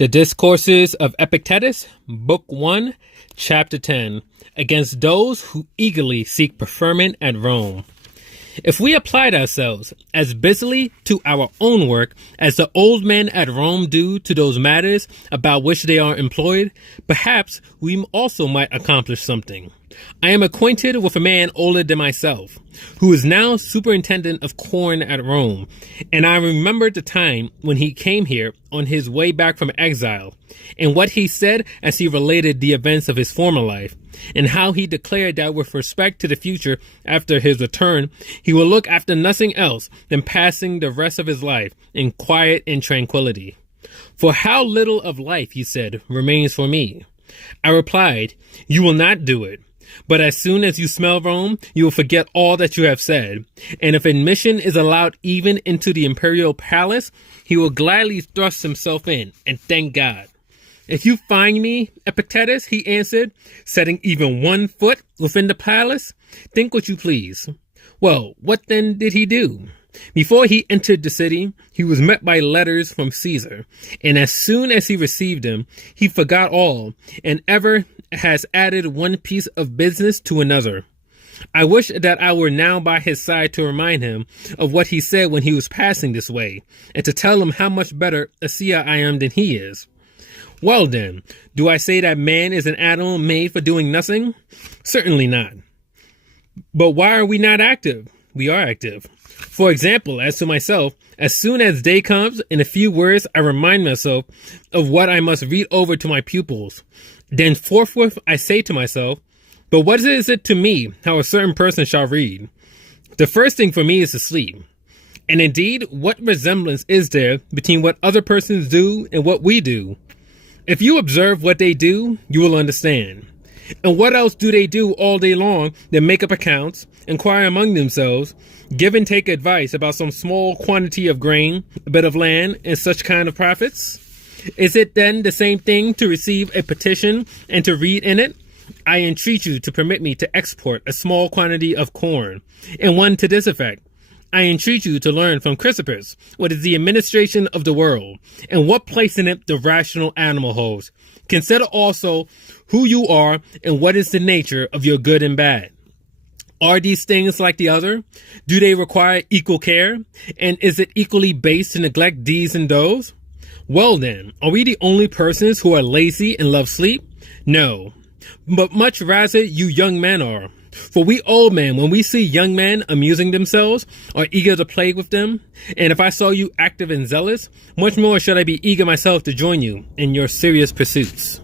The Discourses of Epictetus, Book 1, Chapter 10, Against Those Who Eagerly Seek Preferment at Rome. If we applied ourselves as busily to our own work as the old men at Rome do to those matters about which they are employed, perhaps we also might accomplish something. I am acquainted with a man older than myself, who is now superintendent of corn at Rome, and I remembered the time when he came here on his way back from exile, and what he said as he related the events of his former life, and how he declared that with respect to the future after his return, he will look after nothing else than passing the rest of his life in quiet and tranquility. For how little of life, he said, remains for me? I replied, you will not do it. But as soon as you smell Rome, you will forget all that you have said. And if admission is allowed even into the imperial palace, he will gladly thrust himself in and thank God. If you find me, Epictetus, he answered, setting even 1 foot within the palace, think what you please. Well, what then did he do? Before he entered the city, he was met by letters from Caesar, and as soon as he received them, he forgot all, and ever has added one piece of business to another. I wish that I were now by his side to remind him of what he said when he was passing this way, and to tell him how much better a seer I am than he is. Well then, do I say that man is an animal made for doing nothing? Certainly not. But why are we not active? We are active. For example, as to myself, as soon as day comes, in a few words, I remind myself of what I must read over to my pupils. Then forthwith I say to myself, but what is it to me how a certain person shall read? The first thing for me is to sleep. And indeed, what resemblance is there between what other persons do and what we do? If you observe what they do, you will understand. And what else do they do all day long than make up accounts, inquire among themselves, give and take advice about some small quantity of grain, a bit of land, and such kind of profits? Is it then the same thing to receive a petition and to read in it? I entreat you to permit me to export a small quantity of corn, and one to this effect. I entreat you to learn from Chrysippus what is the administration of the world, and what place in it the rational animal holds. Consider also who you are and what is the nature of your good and bad. Are these things like the other? Do they require equal care? And is it equally base to neglect these and those? Well then, are we the only persons who are lazy and love sleep? No, but much rather you young men are. For we old men, when we see young men amusing themselves, are eager to play with them. And if I saw you active and zealous, much more should I be eager myself to join you in your serious pursuits.